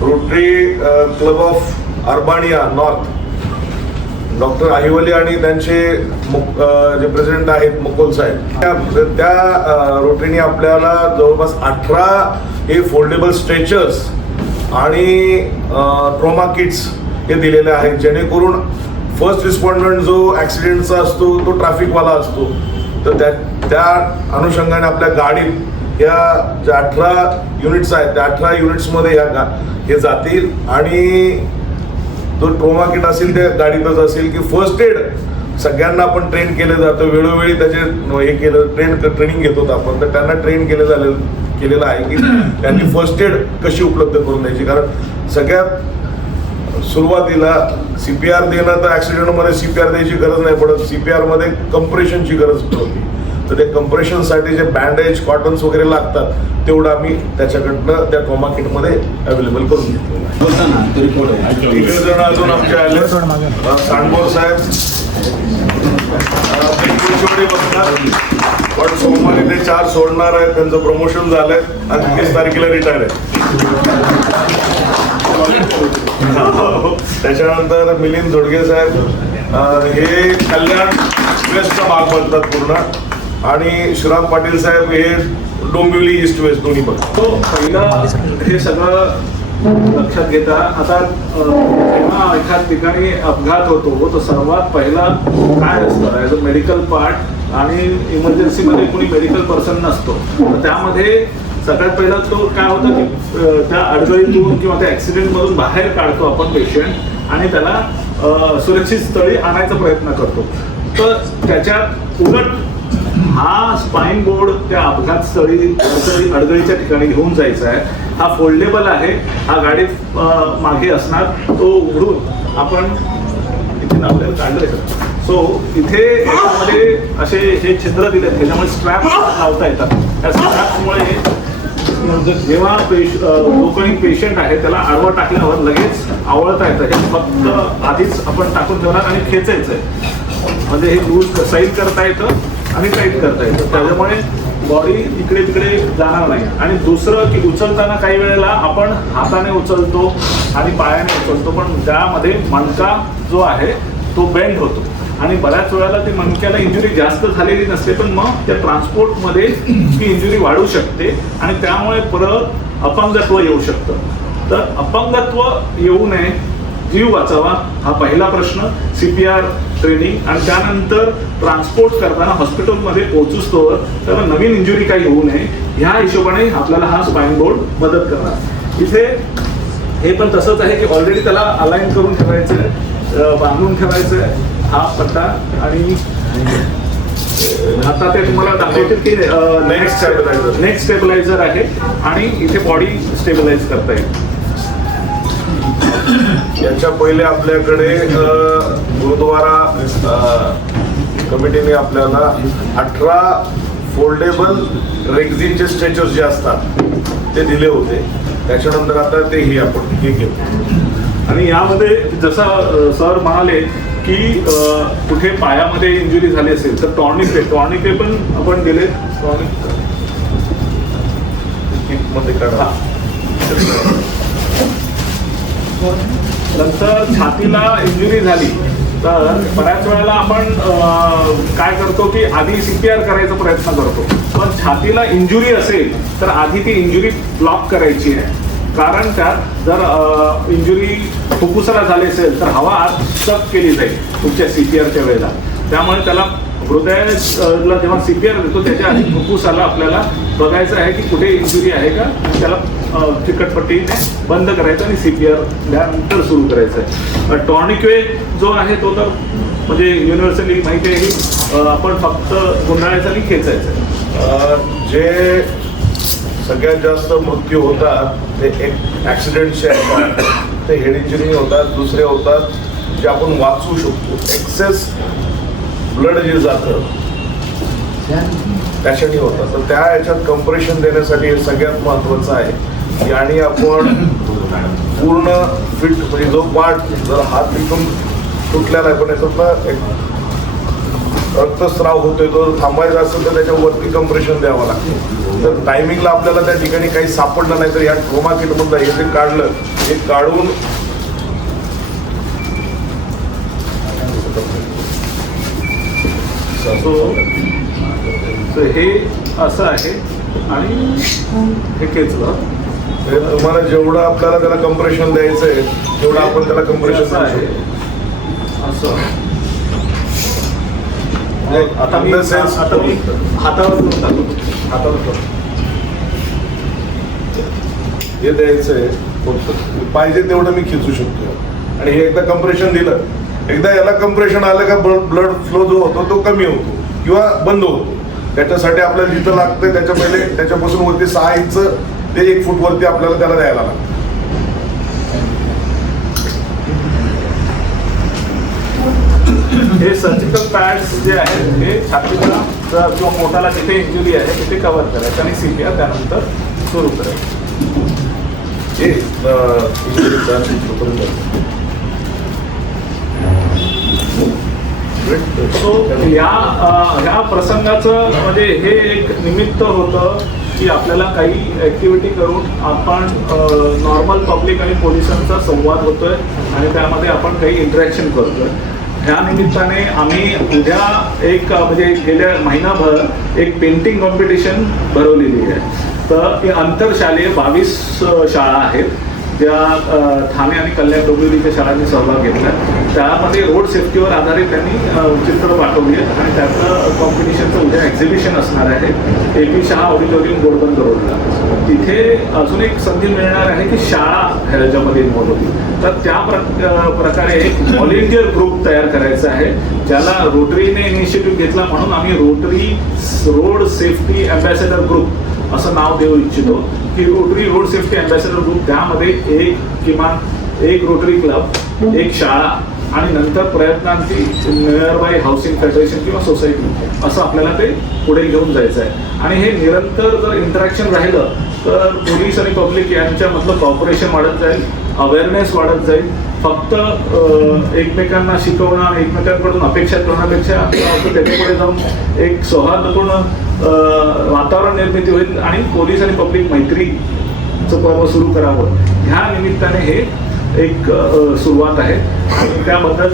Rotary club of अर्बानिया north doctor आहिवली आणि त्यांचे जे प्रेसिडेंट आहेत मुकुल साहेब, त्या रोटरीने आपल्याला जवळपास 18 हे फोल्डेबल स्ट्रेचर्स आणि ट्रॉमा किट्स हे दिलेले आहेत, जेणेकरून फर्स्ट रिस्पॉन्डंट जो ॲक्सिडेंटचा असतो तो ट्रॅफिकवाला असतो, तर त्या अनुषंगाने आपल्या गाडीत या ज्या 18 युनिट्स आहेत त्या 18 युनिट्समध्ये हे जातील आणि जो ट्रोमा किट असेल त्या गाडीतच असेल की फर्स्ट एड सगळ्यांना आपण ट्रेन केलं जातं, वेळोवेळी त्याचे हे ट्रेनिंग घेतो आपण, तर त्यांना ट्रेन केलेलं आहे की त्यांनी फर्स्ट एड कशी उपलब्ध करून द्यायची. कारण सगळ्यात सुरुवातीला CPR देणं, तर ॲक्सिडेंटमध्ये CPR द्यायची गरज नाही पडत, CPRमध्ये कंप्रेशनची गरज पडते, तर ते कंप्रेशनसाठी जे बँडेज कॉटन्स वगैरे लागतात तेवढं आम्ही त्याच्याकडनं त्या ट्रॉमा किटमध्ये अवेलेबल करून घेतलेलं आहे. 3 जण अजून आमचे आले, सांडबोर साहेब पण सोमवारी ते 4 सोडणार आहेत, त्यांचं प्रमोशन झालंय आणि 30 तारखेला रिटायर आहे. त्याच्यानंतर मिलिंद झोडगे साहेब हे कल्याण वेस्टचा भाग बनतात पूर्ण, आणि श्रीराम पाटील साहेब हे डोंबिवली ईस्ट वेस्ट दोन्ही पण. तो पहिला हे सगळं लक्षात घेता आता जेव्हा एखाद ठिकाणी अपघात होतो तर सर्वात पहिला काय असतं ॲज अ मेडिकल पार्ट, आणि इमर्जन्सीमध्ये कोणी मेडिकल पर्सन नसतो, तर त्यामध्ये सगळ्यात पहिला तो काय होतं की त्या अडगळीतून किंवा त्या ॲक्सिडेंटमधून बाहेर काढतो आपण पेशंट आणि त्याला सुरक्षित स्थळी आणायचा प्रयत्न करतो. तर त्याच्यात उलट हा स्पाईन बोर्ड त्या अपघात स्थळी अडगळीच्या ठिकाणी घेऊन जायचा आहे. हा फोल्डेबल आहे, हा गाडीत मागे असणार, तो उघडून आपण इथे आपल्याला काढलं. सो इथे याच्यामध्ये असे हे छिद्र दिले, त्याच्यामुळे स्ट्रॅप लावता येतात. त्या स्ट्रॅपमुळे जेव्हा जो काही पेशंट आहे त्याला आडवं टाकल्यावर लगेच आवळता येतं. हे फक्त आधीच आपण टाकून ठेवणार आणि खेचायचं आहे, म्हणजे हे लूज सैल करता येतं आणि टाईट करता येतं, त्याच्यामुळे बॉडी इकडे तिकडे जाणार नाही. आणि दुसरं की उचलताना काही वेळेला आपण हाताने उचलतो आणि पायाने उचलतो, पण त्यामध्ये मणका जो आहे तो बेंड होतो आणि बऱ्याच वेळेला ते मणक्याला इंजुरी जास्त झालेली नसते, पण मग त्या ट्रान्सपोर्टमध्ये ती इंजुरी वाढू शकते आणि त्यामुळे परत अपंगत्व येऊ शकतं. तर अपंगत्व येऊ नये, जीव वाचावा हा पहिला प्रश्न. CPR ट्रेनिंग आणि त्यानंतर ट्रान्सपोर्ट करताना हॉस्पिटलमध्ये पोहोचूस्तोवर त्याला नवीन इंजुरी काही होऊ नये ह्या हिशोबाने आपल्याला हा स्पाईन बोर्ड मदत करणार. इथे हे पण तसंच आहे की ऑलरेडी त्याला अलाइन करून ठेवायचं आहे, बांधून ठेवायचं आहे हा पट्टा, आणि आता ते तुम्हाला दाखवतील की नेक्स्ट स्टेबलायझर आहे आणि इथे बॉडी स्टेबलाइज करता येईल. याच्या पहिले आपल्याकडे गुरुद्वारा कमिटीने आपल्याला 18 फोल्डेबल रेक्झिनचे स्ट्रेचर्स जे असतात ते दिले होते. त्याच्यानंतर आता ते हे आपण हे घेतो. आणि यामध्ये जसं सर म्हणाले की कुठे पायामध्ये इंजुरी झाली असेल तर टॉर्निके पण आपण दिले. मध्ये काढा. नंतर छातीला इंजुरी झाली तर बऱ्याच वेळेला आपण काय करतो की आधी CPR करायचा प्रयत्न करतो, पण छातीला इंजुरी असेल तर आधी ती इंजुरी ब्लॉक करायची आहे. कारण त्यात जर इंजुरी फुफ्फुसाला झाली असेल तर हवा आत स्टक केली जाईल तुमच्या CPRच्या वेळेला, त्यामुळे त्याला हृदयाला जेव्हा CPR देतो त्याच्या आधी फुफ्फुसाला आपल्याला बघायचं आहे की कुठे इंजुरी आहे का, त्याला चिकटपट्टीने बंद करायचं आणि CPR त्यानंतर सुरू करायचं आहे. टॉर्निक्वे जो आहे तो तर म्हणजे युनिव्हर्सली माहिती आहे की आपण फक्त गुंडाळायचं आणि खेचायचं. जे सगळ्यात जास्त मृत्यू होतात ते एक ॲक्सिडेंटचे असतात, ते हेड इंजुरी होतात, दुसरे होतात जे आपण वाचवू शकतो. एक्सेस ब्लड जे जातं त्याच्याने होतं, तर त्या याच्यात कंप्रेशन देण्यासाठी हे सगळ्यात महत्त्वाचं आहे. आणि आपण पूर्ण फिट म्हणजे जो पार्ट जर हात इथून तुटलेला आहे पण याच्यातनं एक रक्तस्राव होतोय तो थांबायचा असेल तर त्याच्यावरती कंप्रेशन द्यावं लागतं. तर टायमिंगला आपल्याला त्या ठिकाणी काही सापडलं नाही तर या ट्रोमा किटमधलं हे जे काढलं हे काढून तर हे असं आहे आणि हे खेचलं. तुम्हाला जेवढं आपल्याला त्याला कंप्रेशन द्यायचं आहे तेवढं आपण त्याला कंप्रेशन आहे असं. आता मी हातावर हे द्यायचंय पाहिजे तेवढं मी खिचू शकतो. आणि हे एकदा कंप्रेशन दिलं, एकदा याला कंप्रेशन आलं का ब्लड फ्लो जो होतो तो कमी होतो किंवा बंद होतो. त्याच्यासाठी आपल्याला जिथं लागतंय त्याच्या पहिले त्याच्यापासून वरती 6 इंच ते 1 फूट वरती आपल्याला त्याला द्यायला लागतं. हे सर्जिकल पॅड्स जे आहेत हे छातीला किंवा पोटाला जिथे इंजुरी आहे तिथे कव्हर करायचं आणि CPR त्यानंतर सुरू करायचं. सो ह्या प्रसंगाचं म्हणजे हे एक निमित्त होतं की आपल्याला काही ऍक्टिव्हिटी करून आपण नॉर्मल पब्लिक आणि पोलिसांचा संवाद होतोय आणि त्यामध्ये आपण काही इंटरॅक्शन करतोय. ह्या निमित्ताने आम्ही उद्या एक म्हणजे गेल्या महिनाभर एक पेंटिंग कॉम्पिटिशन भरवलेली आहे. तर ही आंतरशालेय 22 शाळा आहेत ज्या ठाणे आणि कल्याण डोंबिवलीच्या शाळांनी सहभाग घेतला. त्यामध्ये रोड सेफ्टीवर आधारित त्यांनी चित्र पाठवली आहेत आणि त्याचं कॉम्पिटिशनचं उद्या एक्झिबिशन असणार आहे AP शाह ऑडिटोरियम गोडबंद रोडला. तिथे अजून एक संधी मिळणार आहे की शाळा ह्याच्यामध्ये इन्व्हॉल्व होती. तर त्या प्रकारे एक व्हॉलेंटियर ग्रुप तयार करायचा आहे ज्याला रोटरीने इनिशिएटिव्ह घेतला म्हणून आम्ही rotary road safety ambassador group असं नाव देऊ इच्छितो की rotary road safety ambassador group. त्यामध्ये किमान एक रोटरी क्लब, एक शाळा आणि नंतर प्रयत्नांची नियर बाय हाऊसिंग फेडरेशन किंवा सोसायटी असं आपल्याला ते पुढे घेऊन जायचं आहे. आणि हे निरंतर जर इंटरॅक्शन राहिलं तर पोलीस आणि पब्लिक यांच्यामधलं कॉपरेशन वाढत जाईल, अवेअरनेस वाढत जाईल. फक्त एकमेकांना शिकवणं आणि एकमेकांकडून अपेक्षा करण्यापेक्षा त्याच्यापुढे जाऊन एक सौहार्दपूर्ण वातावरण निर्मिती होईल आणि पोलीस आणि पब्लिक मैत्रीचं पर्व सुरू करावं. ह्या निमित्ताने हे एक सुरुवात आहे. आणि त्याबद्दल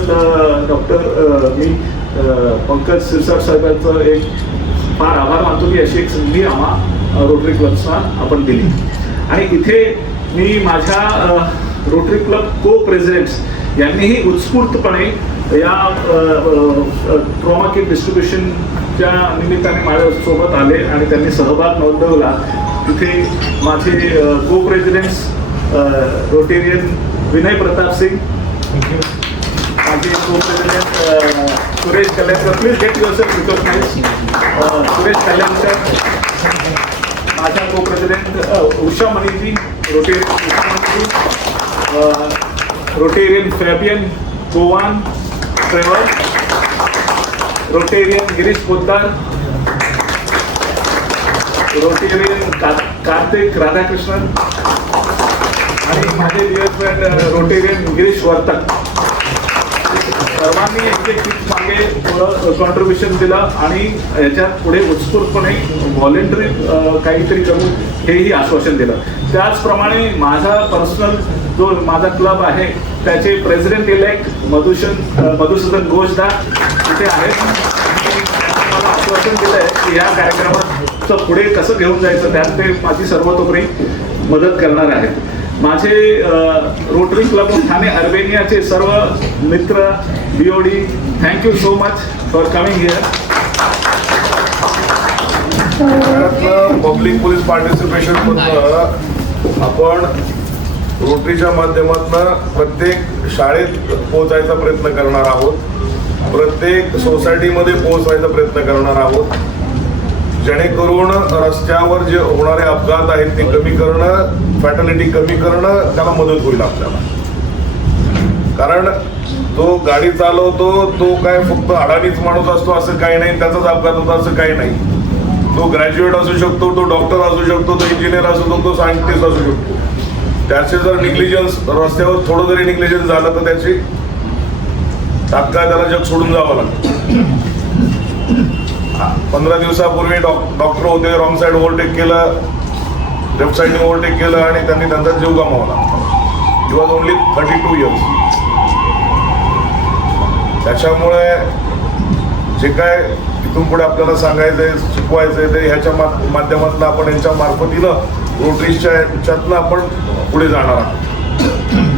मी पंकज सिरसाट साहेबांचं एक फार आभार मानतो की अशी एक संधी आम्हा रोटरी क्लब्सना आपण दिली. आणि इथे मी माझ्या रोटरी क्लब को प्रेसिडेंट्स यांनीही उत्स्फूर्तपणे या ट्रॉमा किट डिस्ट्रीब्युशनच्या निमित्ताने माझ्यासोबत आले आणि त्यांनी सहभाग नोंदवला. तिथे माझे co presidents Rotarian Vinay Pratap Singh, माझे co president Suresh Kalyankar, please get yourself recognise. Suresh Kalyankar, माझा co president Usha Maniji, Rotarian Fabian Gowan Trevor, Rotarian Girish Poddar, Rotarian Kartik Radhakrishnan आणि माझे dear friend Rotarian Girish Vartak. सर्वांनी एक मागे थोडं कॉन्ट्रीब्युशन दिलं आणि याच्यात पुढे उत्स्फूर्तपणे व्हॉलेंटरी काहीतरी करून हेही आश्वासन दिलं. त्याचप्रमाणे माझा पर्सनल जो माझा क्लब आहे त्याचे प्रेसिडेंट इलेक्ट मधुसूदन घोषदार तिथे आहेत. मला आश्वासन दिलं आहे की या कार्यक्रमाचं पुढे कसं घेऊन जायचं त्यात ते माझी सर्वतोपरी मदत करणार आहेत. माझे रोटरी क्लब ऑफ ठाणे अर्बेनियाचे सर्व मित्र BOD, thank you so much for coming here. Public police participation मधनं आपण रोटरीच्या माध्यमातून प्रत्येक शाळेत पोहोचायचा प्रयत्न करणार आहोत, प्रत्येक सोसायटीमध्ये पोहोचवायचा प्रयत्न करणार आहोत, जेणेकरून रस्त्यावर जे होणारे अपघात आहेत ते कमी करणं, फॅटॅलिटी कमी करणं त्याला मदत होईल आपल्याला. कारण तो गाडी चालवतो तो काय फक्त अडाणीच माणूस असतो असं काही नाही, त्याचाच अपघात होतो असं काही नाही. तो ग्रॅज्युएट असू शकतो, तो डॉक्टर असू शकतो, तो इंजिनियर असू शकतो, तो सायंटिस्ट असू शकतो. त्याचे जर निग्लिजन्स रस्त्यावर थोडं जरी निग्लिजन्स झालं तर त्याची तात्काळ त्याला जग सोडून जावं लागतं. 15 दिवसापूर्वी डॉक्टर होते, रॉंग साईड ओव्हरटेक केलं, लेफ्ट साईडने ओव्हरटेक केलं आणि त्यांनी त्यांचा जीव गमावला. He was only 32 years. त्याच्यामुळे जे काय इथून पुढे आपल्याला सांगायचंय, शिकवायचंय ते ह्याच्या माध्यमातून आपण यांच्या मार्फतीनं रोटरीच्या ह्याच्यातनं आपण पुढे जाणार आहोत.